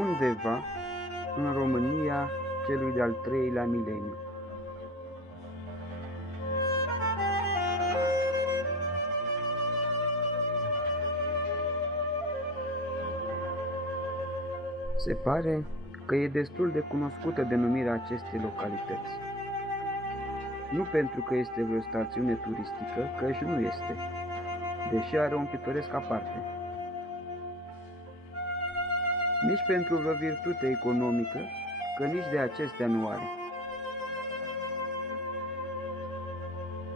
undeva în România celui de-al treilea mileniu. Se pare că e destul de cunoscută denumirea acestei localități. Nu pentru că este vreo stațiune turistică, căci nu este, deși are un pitoresc aparte. Nici pentru vreo virtute economică, că nici de acestea nu are.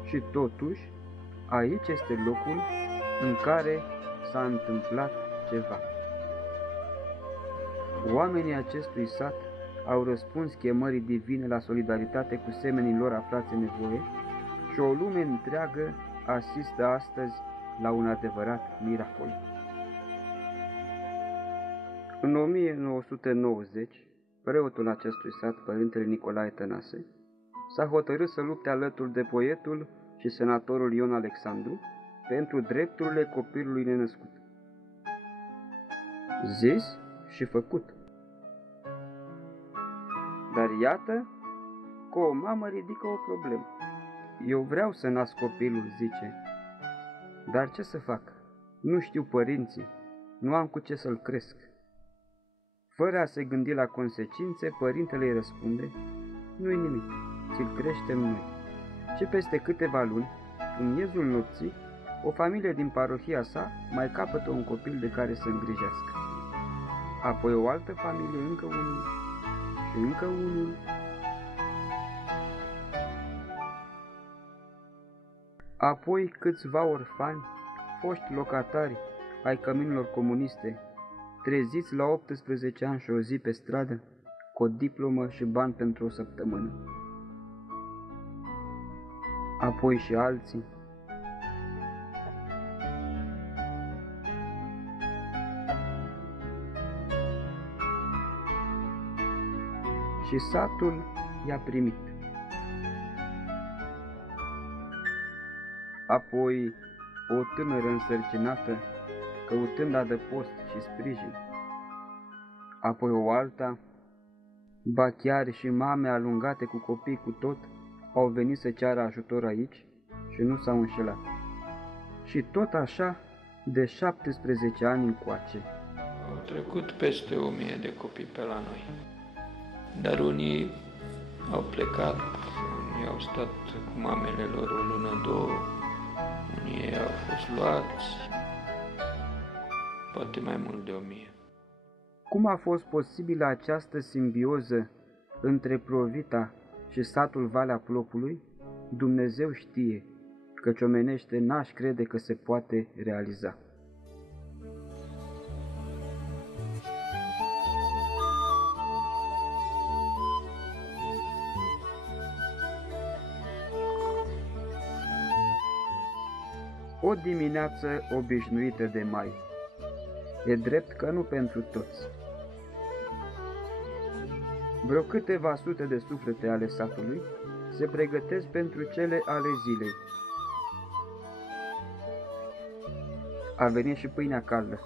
Și totuși, aici este locul în care s-a întâmplat ceva. Oamenii acestui sat au răspuns chemării divine la solidaritate cu semenii lor aflați în nevoie și o lume întreagă asistă astăzi la un adevărat miracol. În 1990, preotul acestui sat, părintele Nicolae Tănase, s-a hotărât să lupte alături de poetul și senatorul Ion Alexandru pentru drepturile copilului nenăscut. Zis și făcut. Dar iată că o mamă ridică o problemă. Eu vreau să nasc copilul, zice, dar ce să fac? Nu știu părinții, nu am cu ce să-l cresc. Fără a se gândi la consecințe, părintele îi răspunde, nu-i nimic, ți-l creștem noi. Și peste câteva luni, în miezul nopții, o familie din parohia sa mai capătă un copil de care să îngrijească. Apoi o altă familie, încă unul și încă unul. Apoi câțiva orfani, foști locatari ai căminilor comuniste, treziți la 18 ani și o zi pe stradă, cu o diplomă și bani pentru o săptămână. Apoi și alții. Și satul i-a primit. Apoi o tânără însărcinată, căutând adăpost și sprijin. Apoi o alta, ba chiar și mame alungate cu copii cu tot, au venit să ceară ajutor aici și nu s-au înșelat. Și tot așa de 17 ani încoace. Au trecut peste 1000 de copii pe la noi, dar unii au plecat, unii au stat cu mamele lor o lună, două, unii au fost luați, poate mai mult de 1000. Cum a fost posibilă această simbioză între Provita și satul Valea Plopului? Dumnezeu știe, căci omenește n-aș crede că se poate realiza. O dimineață obișnuită de mai. E drept că nu pentru toți. Vreo câteva sute de suflete ale satului se pregătesc pentru cele ale zilei. A venit și pâinea caldă.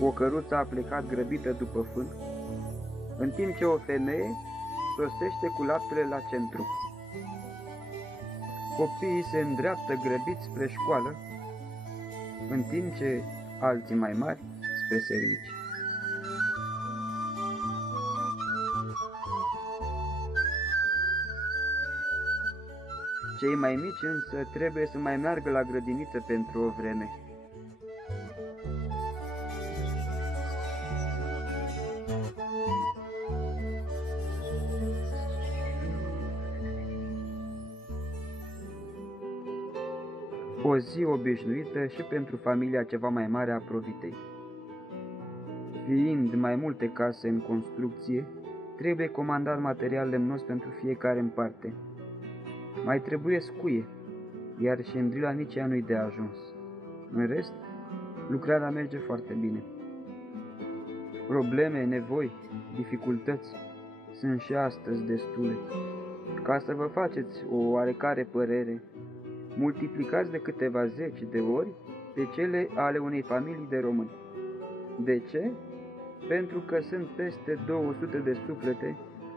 O căruță a plecat grăbită după fân, în timp ce o femeie sosește cu laptele la centru. Copiii se îndreaptă grăbiți spre școală, în timp ce alții mai mari spre servici. Cei mai mici însă trebuie să mai meargă la grădiniță pentru o vreme. O zi obișnuită și pentru familia ceva mai mare a Provitei. Fiind mai multe case în construcție, trebuie comandat material lemnos pentru fiecare în parte. Mai trebuie scuie, iar și îndrila nici ea nu-i de ajuns. În rest, lucrarea merge foarte bine. Probleme, nevoi, dificultăți sunt și astăzi destule. Ca să vă faceți o oarecare părere, multiplicați de câteva zeci de ori pe cele ale unei familii de români. De ce? Pentru că sunt peste 200 de suflete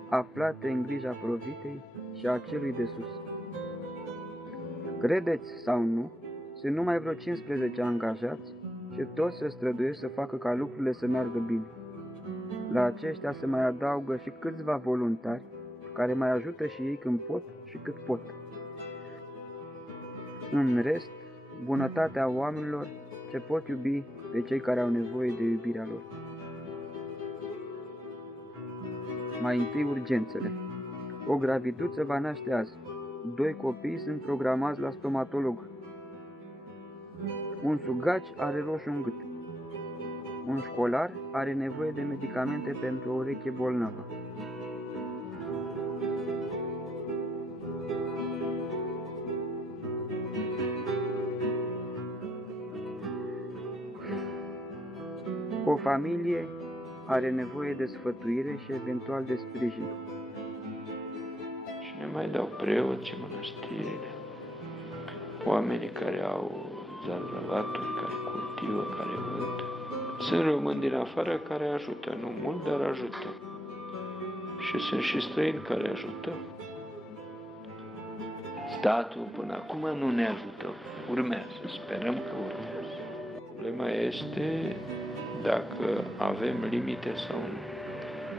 aflate în grija provitei și a celui de sus. Credeți sau nu, sunt numai vreo 15 angajați și toți se străduiesc să facă ca lucrurile să meargă bine. La aceștia se mai adaugă și câțiva voluntari care mai ajută și ei când pot și cât pot. În rest, bunătatea oamenilor ce pot iubi pe cei care au nevoie de iubirea lor. Mai întâi urgențele. O graviduță va naște azi. 2 copii sunt programați la stomatolog. Un sugaci are roșu în gât. Un școlar are nevoie de medicamente pentru o ureche bolnavă. O familie are nevoie de sfătuire și eventual de sprijin. Și ne mai dau preoții, mănăstirile, oamenii care au zarzavaturi, care cultivă, care vând. Sunt români din afară care ajută, nu mult, dar ajută. Și sunt și străini care ajută. Statul până acum nu ne ajută. Urmează, sperăm că urmează. Problema este dacă avem limite sau nu.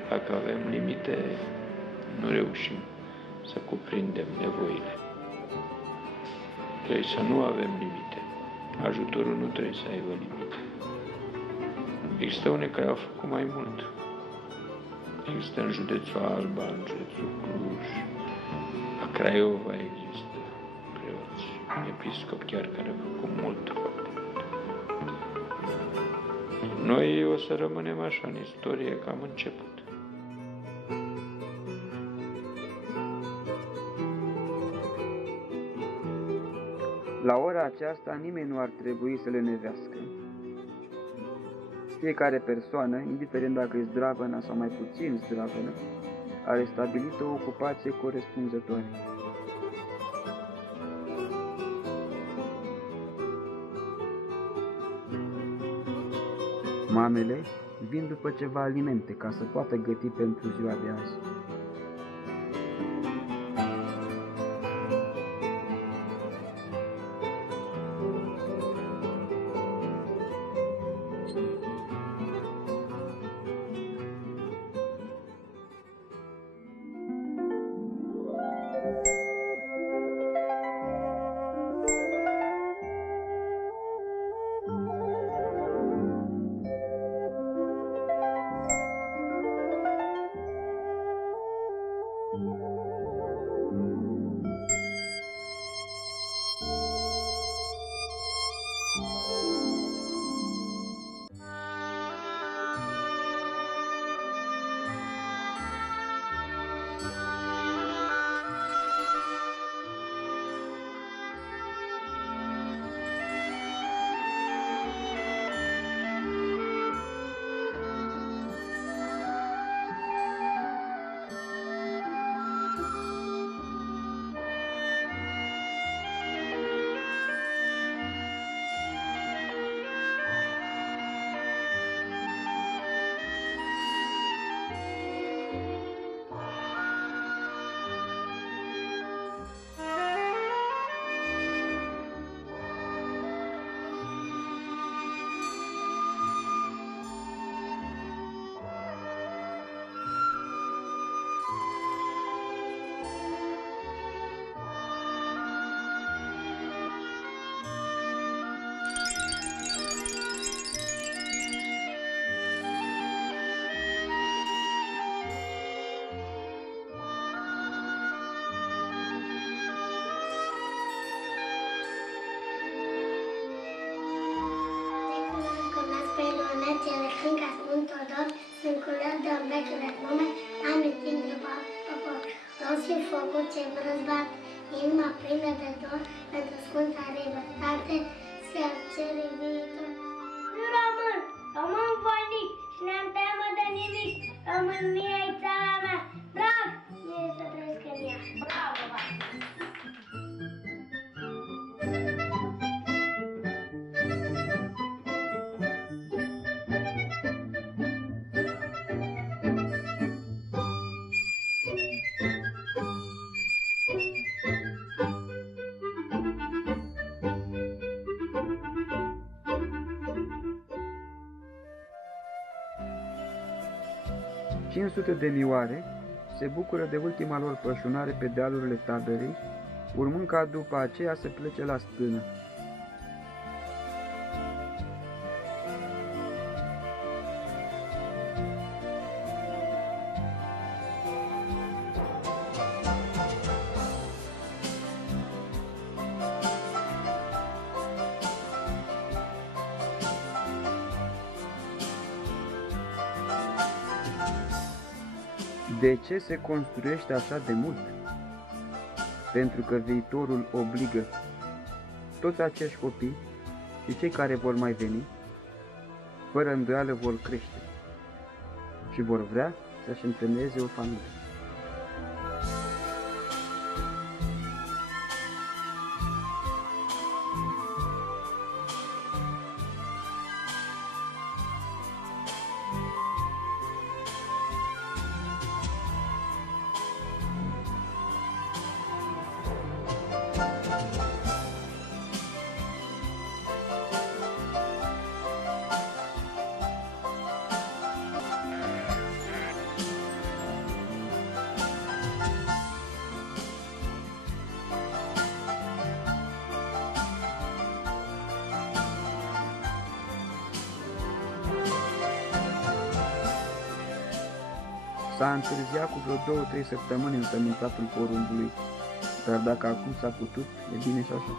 Dacă avem limite, nu reușim să cuprindem nevoile. Trebuie să nu avem limite. Ajutorul nu trebuie să aibă limite. Există unii care au făcut mai mult. Există în județul Alba, în județul Cluj, la Craiova există preoți, un episcop chiar care a făcut mult, foarte mult. Noi o să rămânem așa în istorie ca am început. La ora aceasta nimeni nu ar trebui să le nevească. Fiecare persoană, indiferent dacă e zdravănă sau mai puțin zdravănă, are stabilit o ocupație corespunzătoare. Mamele vin după ceva alimente ca să poată găti pentru ziua de azi. Sunt culori de vechi renume, amintind după popor. Rost fi focul ce răzbat, inima plină de dor, pentru Sfânta Libertate, se cere viitor. Nu rămân, rămân voinic și ne-am teamă de nimic. România-i țara mea, drag, mie să trăiesc în ea. Bravo, 500 de mioare se bucură de ultima lor pășunare pe dealurile taberei, urmând ca după aceea să plece la stână. De ce se construiește așa de mult? Pentru că viitorul obligă. Toți acești copii și cei care vor mai veni, fără îndoială vor crește și vor vrea să-și întemeieze o familie. S-a întârziat cu vreo 2-3 săptămâni întemnițatul porumbului, dar dacă acum s-a putut, e bine și așa.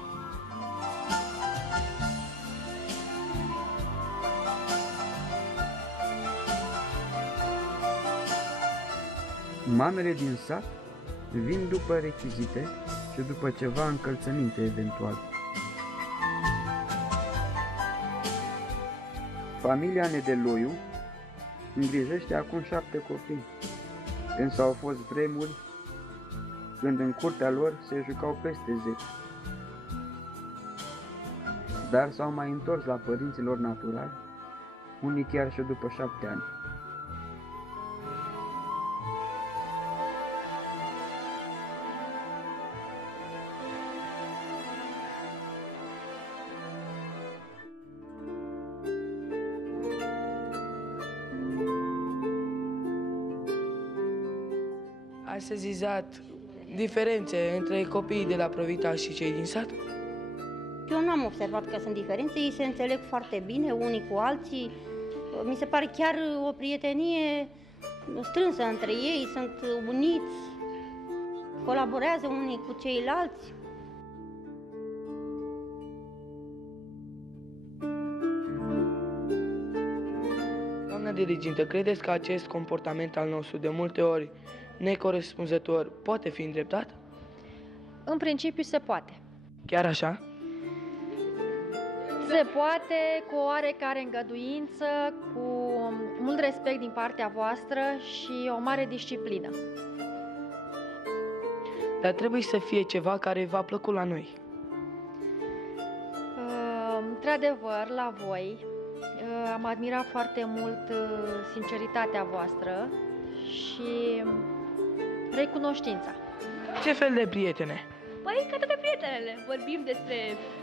Mamele din sat vin după rechizite și după ceva încălțăminte eventual. Familia Nedeloiu îngrijește acum 7 copii, însă au fost vremuri când în curtea lor se jucau peste 10. Dar s-au mai întors la părinții lor naturali, unii chiar și după 7 ani. Ai sezizat diferențe între copiii de la Provitaj și cei din sat? Eu n-am observat că sunt diferențe, ei se înțeleg foarte bine unii cu alții. Mi se pare chiar o prietenie strânsă între ei, sunt uniți, colaborează unii cu ceilalți. Doamna dirigintă, credeți că acest comportament al nostru, de multe ori necorespunzător, poate fi îndreptat? În principiu se poate. Chiar așa? Se poate cu o oarecare îngăduință, cu mult respect din partea voastră și o mare disciplină. Dar trebuie să fie ceva care v-a plăcut la noi. Într-adevăr, la voi am admirat foarte mult sinceritatea voastră și recunoștința. Ce fel de prietene? Păi, ca toate prietenele, vorbim despre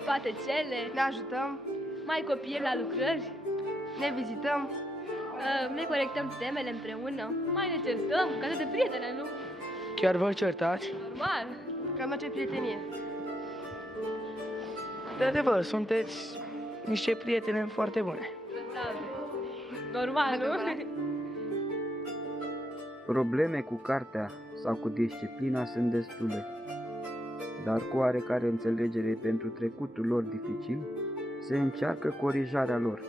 toate cele, ne ajutăm, mai copiem la lucrări, ne vizităm, ne corectăm temele împreună, mai ne certăm, ca toate prietene, nu? Chiar vă certați? Normal. Cam ce prietenie. De adevăr, sunteți niște prietene foarte bune. Normal, nu? Probleme cu cartea sau cu disciplina sunt destule, dar cu oarecare înțelegere pentru trecutul lor dificil, se încearcă corijarea lor.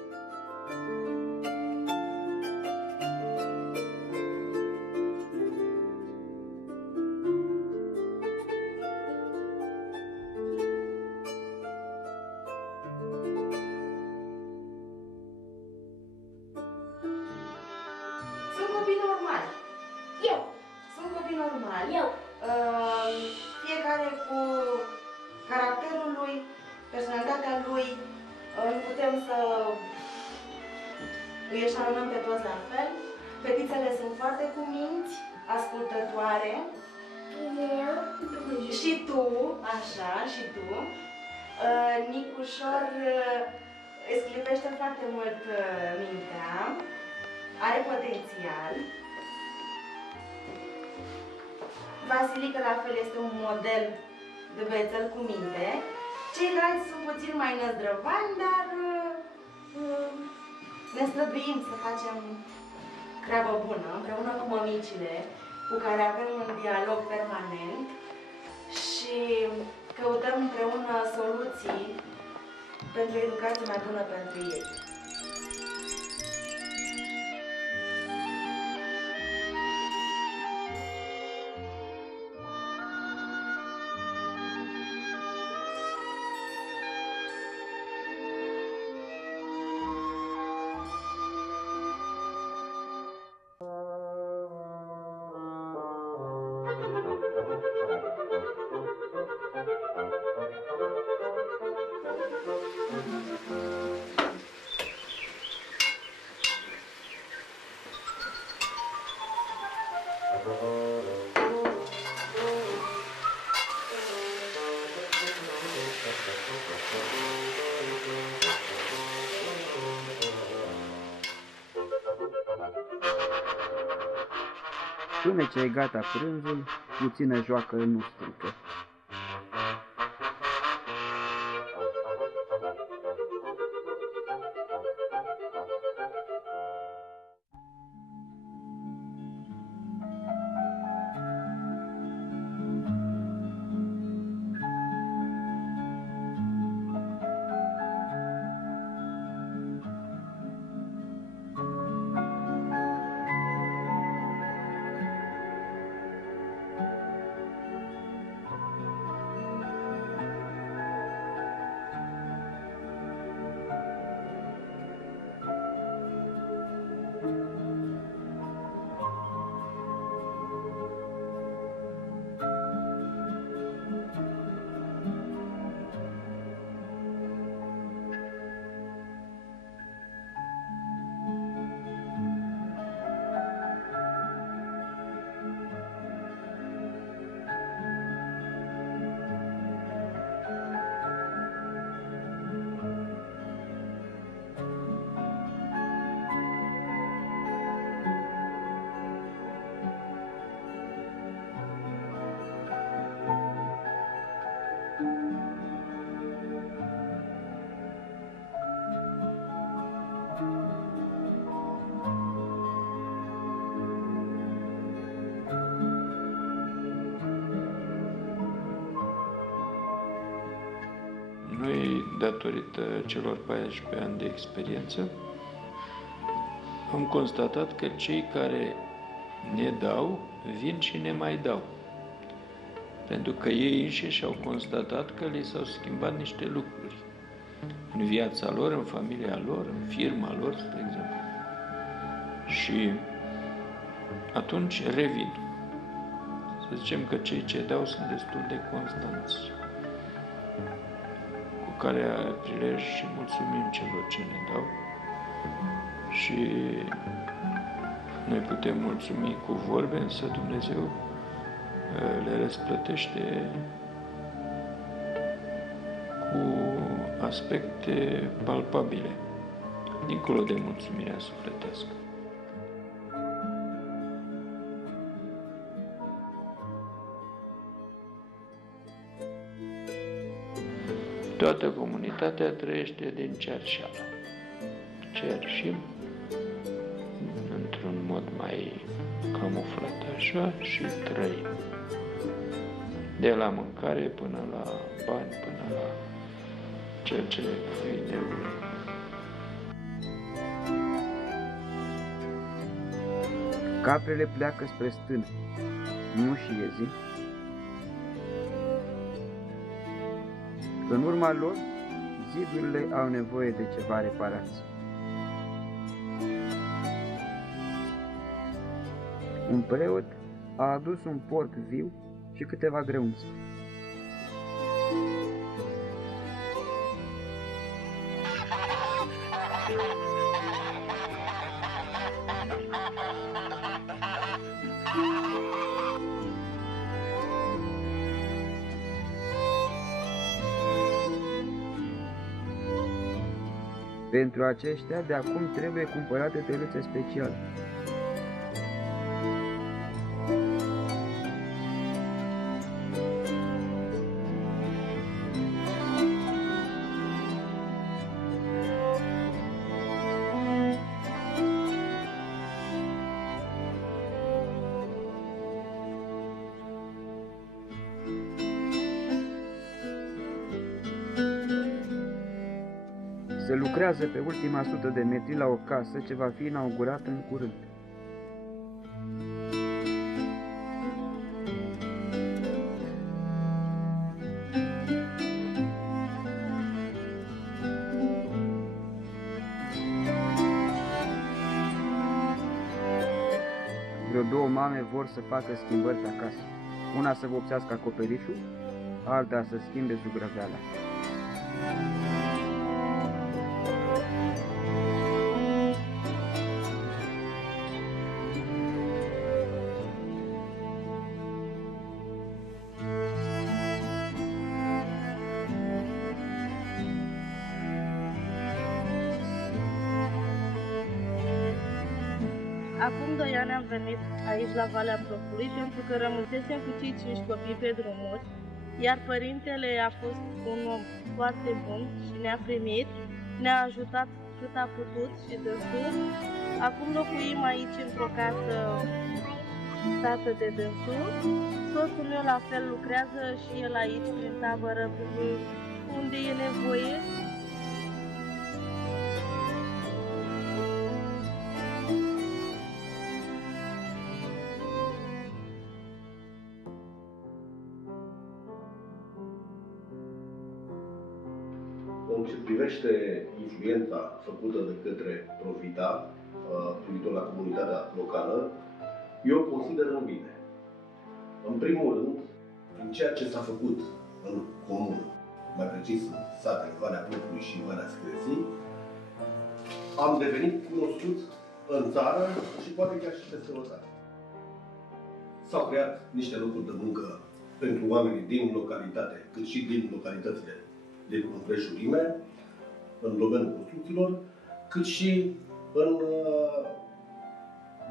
Sunt copii normali. Eu. Sunt copii normali. Eu. Fiecare cu caracterul lui, personalitatea lui, nu putem să îi eșalonăm pe toți la fel. Fetițele sunt foarte cuminți, ascultătoare. Eu. Și tu, așa, și tu. Nicușor îți clipește foarte mult mintea, are potențial. Vasilica la fel este un model de băiețel cu minte. Ceilalți sunt puțin mai năzdrăvani, dar ne străduim să facem treabă bună împreună cu mămicile, cu care avem un dialog permanent și căutăm împreună soluții pentru educație mai bună pentru ei. Până ce e gata prânzul, puțină joacă nu strică. Noi, datorită celor 14 ani de experiență, am constatat că cei care ne dau, vin și ne mai dau. Pentru că ei înșiși au constatat că li s-au schimbat niște lucruri în viața lor, în familia lor, în firma lor, spre exemplu. Și atunci revin. Să zicem că cei ce dau sunt destul de constanți, cu care prilej și mulțumim celor ce ne dau. Și noi putem mulțumi cu vorbe, însă Dumnezeu le răsplătește cu aspecte palpabile, dincolo de mulțumirea sufletească. Toată comunitatea trăiește din cerșeală. Cerșim într-un mod mai camuflat așa și trăim. De la mâncare până la bani, până la ceea ce îi nevoie. Caprele pleacă spre stână, nu și iezi. În urma lor, zidurile au nevoie de ceva reparație. Un preot a adus un porc viu și câteva grăunțe. Pentru aceștia, de acum trebuie cumpărate tălâțe speciale. Se lucrează pe ultima 100 de metri la o casă ce va fi inaugurată în curând. Vreo 2 mame vor să facă schimbări pe acasă. Una să vopsească acoperișul, alta să schimbe zugrăveala. Acum 2 ani am venit aici la Valea Blocului pentru că rămâsesem cu cei 5 copii pe drumuri, iar părintele a fost un om foarte bun și ne-a primit, ne-a ajutat cât a putut și dânsul. Acum locuim aici într-o casă dată de dânsul. Soțul meu la fel lucrează și el aici prin tabără unde e nevoie. În ce privește influența făcută de către Provita, privitor la comunitatea locală, eu o consider în bine. În primul rând, în ceea ce s-a făcut în comună, mai precis în sate, în Valea Blocului și în Valea Scresii, am devenit cunoscut în țară și poate chiar și peste hotare. S-au creat niște locuri de muncă pentru oamenii din localitate, cât și din localitățile din împrejurime, în domeniul construcțiilor, cât și în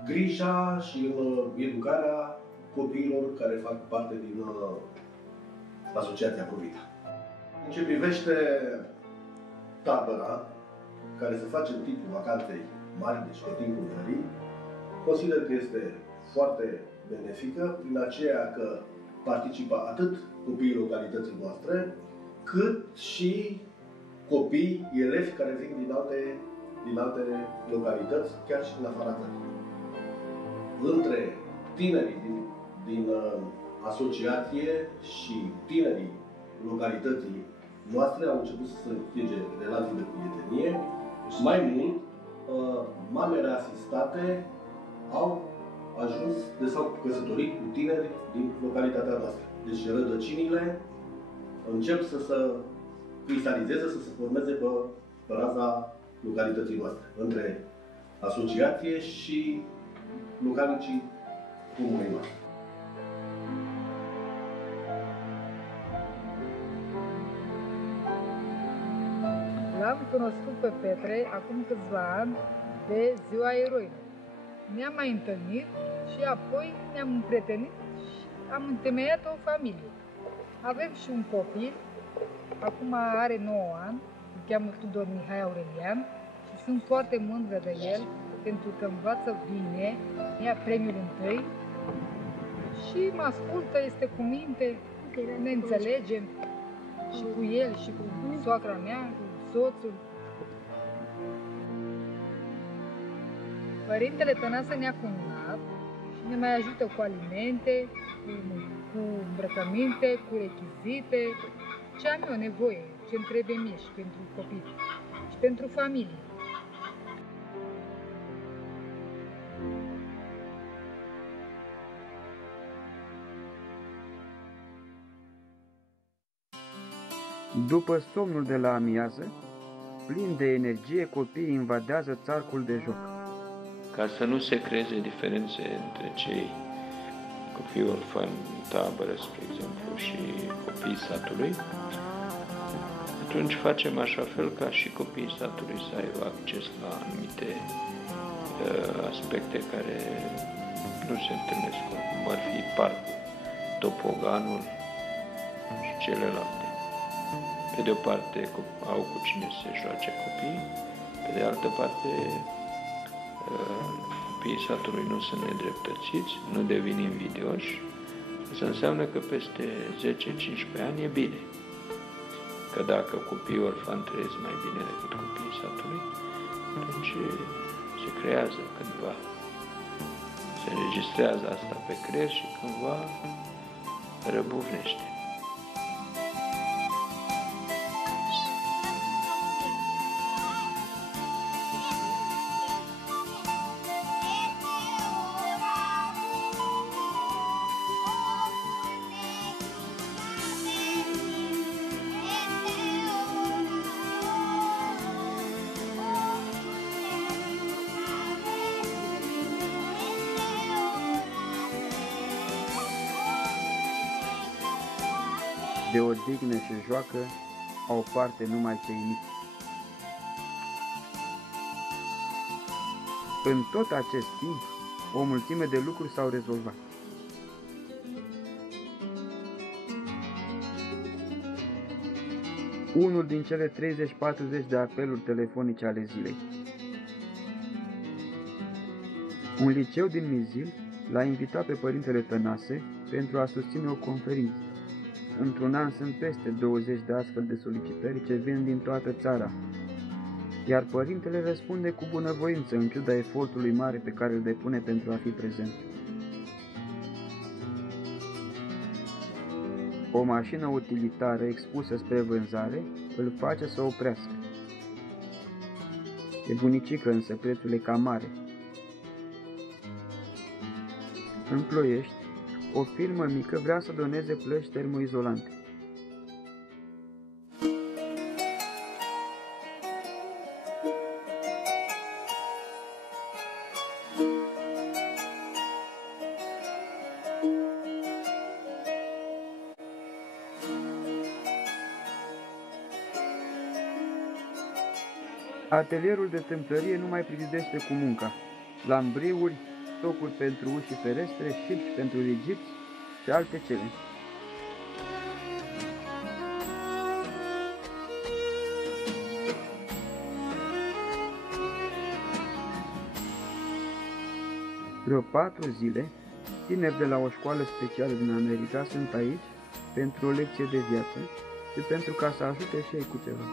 grija și în educarea copiilor care fac parte din Asociația Provita. În ce privește tabăra, care se face în timpul vacanței mari, deci tot timpul verii, consider că este foarte benefică, prin aceea că participă atât copiii localității noastre, cât și copii, elevi care vin din alte localități, chiar și din afara țării. Între tinerii din asociație și tinerii localității noastre au început să se închege relații de prietenie. Mai mult, mamele asistate au ajuns, s-au căsătorit cu tineri din localitatea noastră. Deci rădăcinile încep să se cristalizeze, să se formeze pe raza localității noastre, între asociație și localnicii comunei noastre. L-am cunoscut pe Petre acum câțiva ani de Ziua Eroilor. Ne-am mai întâlnit și apoi ne-am împrietenit și am întemeiat o familie. Avem și un copil, acum are 9 ani, îl cheamă Tudor Mihai Aurelian și sunt foarte mândră de el pentru că învață bine, ia premiul 1 și mă ascultă, este cu minte, ne înțelegem și cu el și cu soacra mea, cu soțul. Părintele Tănase ne-a cununat și ne mai ajută cu alimente, cu îmbrăcăminte, cu rechizite, ce am eu nevoie, ce-mi trebuie mie și pentru copii și pentru familie. După somnul de la amiază, plin de energie, copiii invadează țarcul de joc. Ca să nu se creeze diferențe între cei copii orfani în tabără, spre exemplu, și copiii satului, atunci facem așa fel ca și copiii satului să aibă acces la anumite aspecte care nu se întâlnesc, cum ar fi parcul, topoganul și celelalte. Pe de o parte au cu cine să se joace copiii, pe de altă parte copiii satului nu sunt nedreptățiți, nu devin invidioși. Asta înseamnă că peste 10-15 ani e bine. că dacă copiii orfani trăiesc mai bine decât copiii satului, atunci se creează cândva, se înregistrează asta pe creier și cândva răbufnește. De odihnă și joacă au parte numai cei mici. În tot acest timp, o mulțime de lucruri s-au rezolvat. Unul din cele 30-40 de apeluri telefonice ale zilei. Un liceu din Mizil l-a invitat pe părintele Tănase pentru a susține o conferință. Într-un an sunt peste 20 de astfel de solicitări ce vin din toată țara, iar părintele răspunde cu bunăvoință în ciuda efortului mare pe care îl depune pentru a fi prezent. O mașină utilitară expusă spre vânzare îl face să oprească. E bunicică, însă prețul e cam mare. În Ploiești, o firmă mică vrea să doneze plăci termoizolante. Atelierul de tâmplărie nu mai prividește cu munca. Lambriuri, stocuri pentru uși și ferestre, șipci pentru rigipți și alte cele. Vreo 4 zile, tineri de la o școală specială din America sunt aici pentru o lecție de viață și pentru ca să ajute și ei cu ceva.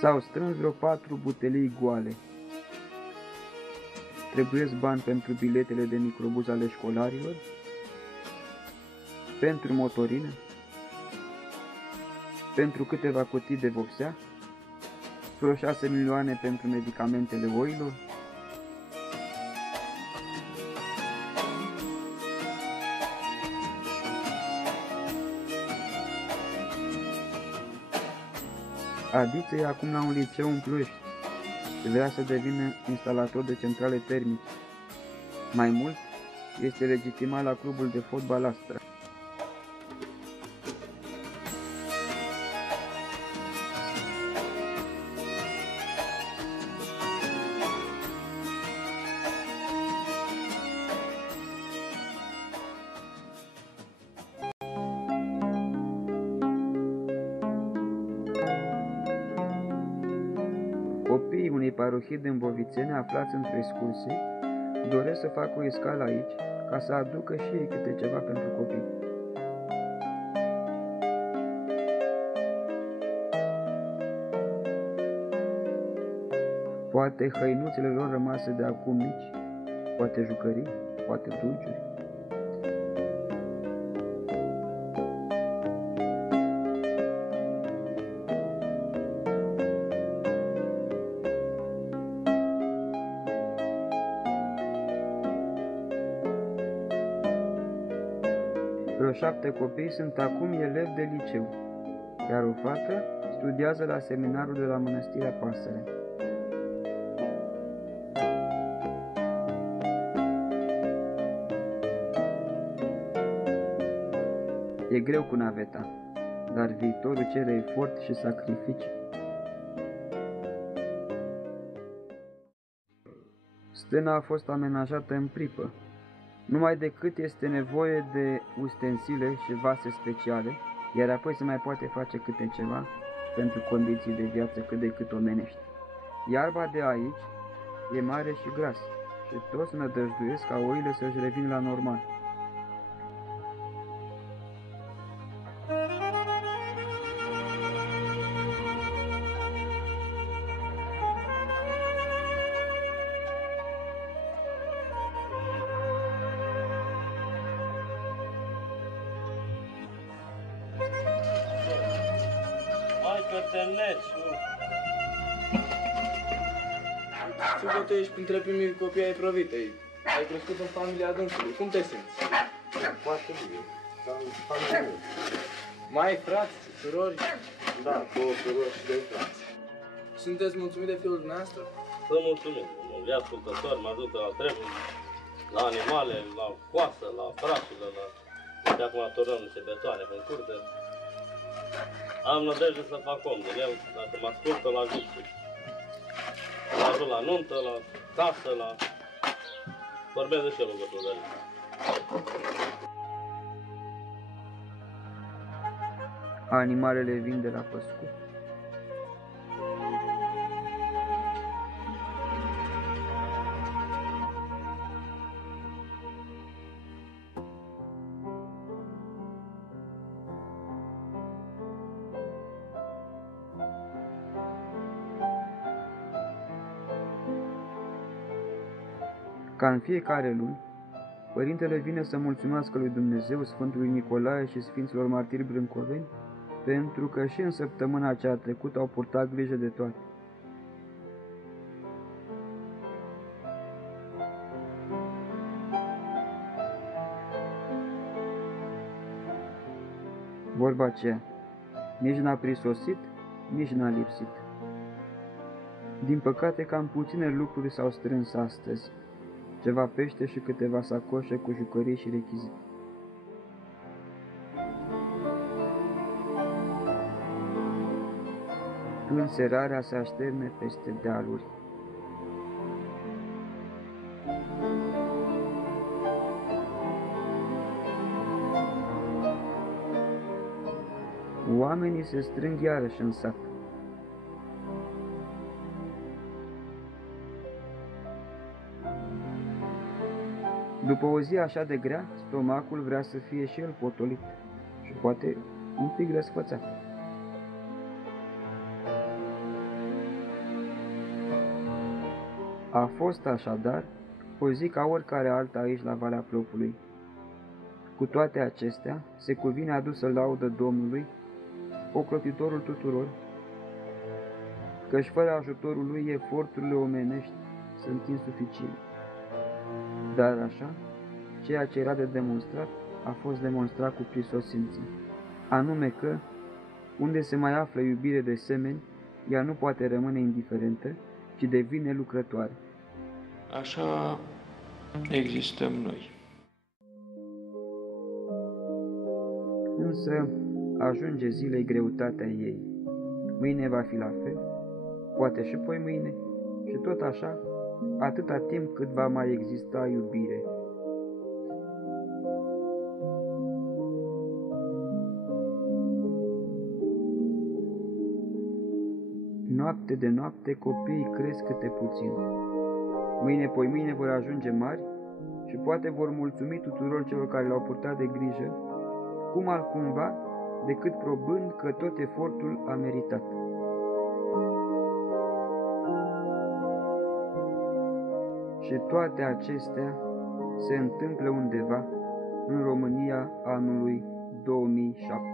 S-au strâns vreo 4 butelii goale. Trebuiesc bani pentru biletele de microbuz ale școlarilor, pentru motorină, pentru câteva cutii de vopsea, vreo 6 milioane pentru medicamentele oilor. Adiță e acum la un liceu în Ploiești și vrea să devină instalator de centrale termice. Mai mult, este legitimat la clubul de fotbal Astra. Copiii unei parohii din Bovițene, aflați într-o excursie, doresc să facă o escală aici, ca să aducă și ei câte ceva pentru copii. Poate hăinuțele lor rămase de acum mici, poate jucării, poate dulciuri. Vreo 7 copii sunt acum elevi de liceu, iar o fată studiază la seminarul de la Mănăstirea Pasăre. E greu cu naveta. dar viitorul cere efort și sacrificii. Stâna a fost amenajată în pripă, numai decât este nevoie de ustensile și vase speciale, iar apoi se mai poate face câte ceva pentru condiții de viață cât de cât omenești. Iarba de aici e mare și gras și toți nădăjduiesc ca oile să-și revină la normal. Tu ești printre primii copii ai Provitei. Ai crescut în familia dânsului. Cum te simți? Foarte bine. Ca în familia mea. Mai ai frați, surori? Da, 2 surori și 2 frați. Sunteți mulțumit de fiul dumneavoastră? Sunt mulțumit. E ascultător, mă ajută la treburi, la animale, la coasă, la frașilă, la... De acum tornăm niște betoane pe curte. Am nădejde să fac om din el, dacă mă ascultă, la ajut și la ajut la nuntă, la casă, la... Vorbesc de și el rugătul de el. Animalele vin de la păscut. Ca în fiecare luni, Părintele vine să mulțumească lui Dumnezeu, Sfântului Nicolae și Sfinților Martiri Brâncoveni, pentru că și în săptămâna cea trecută au purtat grijă de toate. Vorba aceea, nici n-a prisosit, nici n-a lipsit. Din păcate, cam puține lucruri s-au strâns astăzi, ceva pește și câteva sacoșe cu jucării și rechizite. Înserarea se așterne peste dealuri. Oamenii se strâng iarăși în sat. După o zi așa de grea, stomacul vrea să fie și el potolit și poate un pic răsfățat. A fost așadar o zi ca oricare alta aici la Valea Plopului. Cu toate acestea, se cuvine adusă laudă Domnului, ocrotitorul tuturor, căci fără ajutorul lui eforturile omenești sunt insuficiente. Dar așa, ceea ce era de demonstrat a fost demonstrat cu prisosință, anume că, unde se mai află iubire de semeni, ea nu poate rămâne indiferentă, ci devine lucrătoare. Așa existăm noi. Însă ajunge zilei greutatea ei. Mâine va fi la fel, poate și poi mâine, și tot așa, atâta timp cât va mai exista iubire. Noapte de noapte copiii cresc câte puțin. Mâine, poi mâine vor ajunge mari și poate vor mulțumi tuturor celor care le-au purtat de grijă, cum altcumva decât probând că tot efortul a meritat. Și toate acestea se întâmplă undeva în România anului 2007.